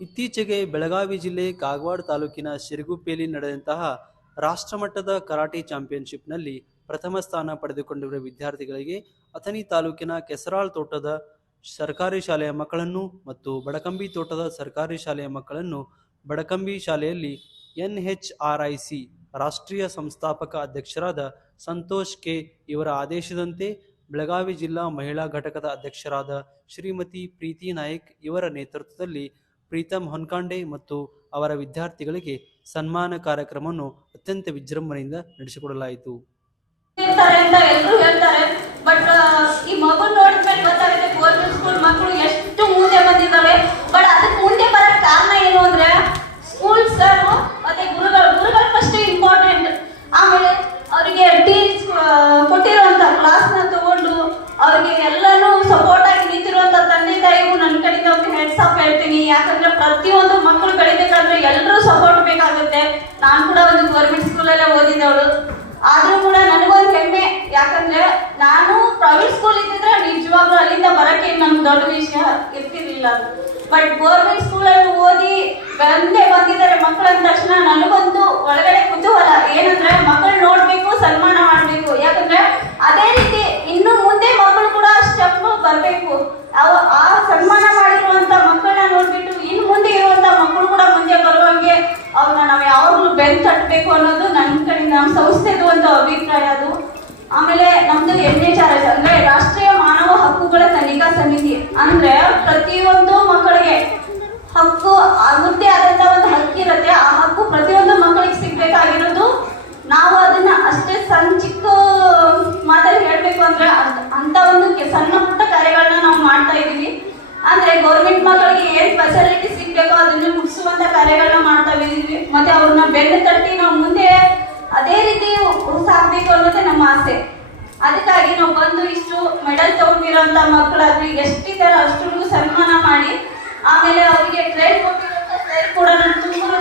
ಇತ್ತೀಚೆಗೆ ಬೆಳಗಾವಿ ಜಿಲ್ಲೆ ಕಾಗವಾಡ ತಾಲೂಕಿನ ಶಿರಗುಪ್ಪೆಯಲ್ಲಿ ನಡೆದಂತಹ ರಾಷ್ಟ್ರಮಟ್ಟದ ಕರಾಟೆ ಚಾಂಪಿಯನ್ಶಿಪ್ನಲ್ಲಿ ಪ್ರಥಮ ಸ್ಥಾನ ಪಡೆದುಕೊಂಡಿರುವ ವಿದ್ಯಾರ್ಥಿಗಳಿಗೆ ಅಥಣಿ ತಾಲೂಕಿನ ಕೆಸರಾಳ್ ತೋಟದ ಸರ್ಕಾರಿ ಶಾಲೆಯ ಮಕ್ಕಳನ್ನು ಮತ್ತು ಬಡಕಂಬಿ ತೋಟದ ಸರ್ಕಾರಿ ಶಾಲೆಯ ಮಕ್ಕಳನ್ನು ಬಡಕಂಬಿ ಶಾಲೆಯಲ್ಲಿ ಎನ್ಎಚ್ಆರ್ಐಸಿ ರಾಷ್ಟ್ರೀಯ ಸಂಸ್ಥಾಪಕ ಅಧ್ಯಕ್ಷರಾದ ಸಂತೋಷ್ ಕೆ ಇವರ ಆದೇಶದಂತೆ ಬೆಳಗಾವಿ ಜಿಲ್ಲಾ ಮಹಿಳಾ ಘಟಕದ ಅಧ್ಯಕ್ಷರಾದ ಶ್ರೀಮತಿ ಪ್ರೀತಿ ನಾಯಕ್ ಇವರ ನೇತೃತ್ವದಲ್ಲಿ ಪ್ರೀತಮ್ ಹೊನ್ಕಾಂಡೆ ಮತ್ತು ಅವರ ವಿದ್ಯಾರ್ಥಿಗಳಿಗೆ ಸನ್ಮಾನ ಕಾರ್ಯಕ್ರಮವನ್ನು ಅತ್ಯಂತ ವಿಜೃಂಭಣೆಯಿಂದ ನಡೆಸಿಕೊಡಲಾಯಿತು. ಸಪೋರ್ಟ್ ಬೇಕಾಗುತ್ತೆ. ನಾನು ಕೂಡ ಒಂದು ಗೌರ್ಮೆಂಟ್ ಸ್ಕೂಲಲ್ಲೇ ಓದಿದವಳು. ಆದ್ರೂ ಕೂಡ ನನಗೊಂದು ಹೆಮ್ಮೆ ಯಾಕಂದ್ರೆ ನಾನು ಪ್ರೈವೇಟ್ ಸ್ಕೂಲ್ ಇದ್ದಿದ್ರೆ ನಿಜವಾಗ್ಲೂ ಅಲ್ಲಿಂದ ಬರಕ್ಕೆ ನಮ್ಗೆ ದೊಡ್ಡ ವಿಷಯ ಇರ್ತಿರ್ಲಿಲ್ಲ. ಬಟ್ ಗೌರ್ಮೆಂಟ್ ಸ್ಕೂಲಲ್ಲಿ ಓದಿ ಸಂಸ್ಥೆದು ಒಂದು ಅಭಿಪ್ರಾಯ ಅದು. ಆಮೇಲೆ ನಮ್ದು ಎನ್ ಎಚ್ ಆರ್ ಎಸ್ ಅಂದ್ರೆ ರಾಷ್ಟ್ರೀಯ ಮಾನವ ಹಕ್ಕುಗಳ ತನಿಖಾ ಸಮಿತಿ. ಅಂದ್ರೆ ಪ್ರತಿಯೊಂದು ಮಕ್ಕಳಿಗೆ ಅದಕ್ಕಾಗಿ ನಾವು ಬಂದು ಇಷ್ಟು ಮೆಡಲ್ ತಗೊಂಡಿರೋಂಥ ಮಕ್ಕಳಾದ್ರೆ ಎಷ್ಟಿದ್ದಾರೆ ಅಷ್ಟು ಸನ್ಮಾನ ಮಾಡಿ. ಆಮೇಲೆ ಅವರಿಗೆ ಟ್ರೈನ್ ಕೊಟ್ಟಿರೋ ಟ್ರೈನ್ ಕೂಡ ನಾನು ತುಂಬ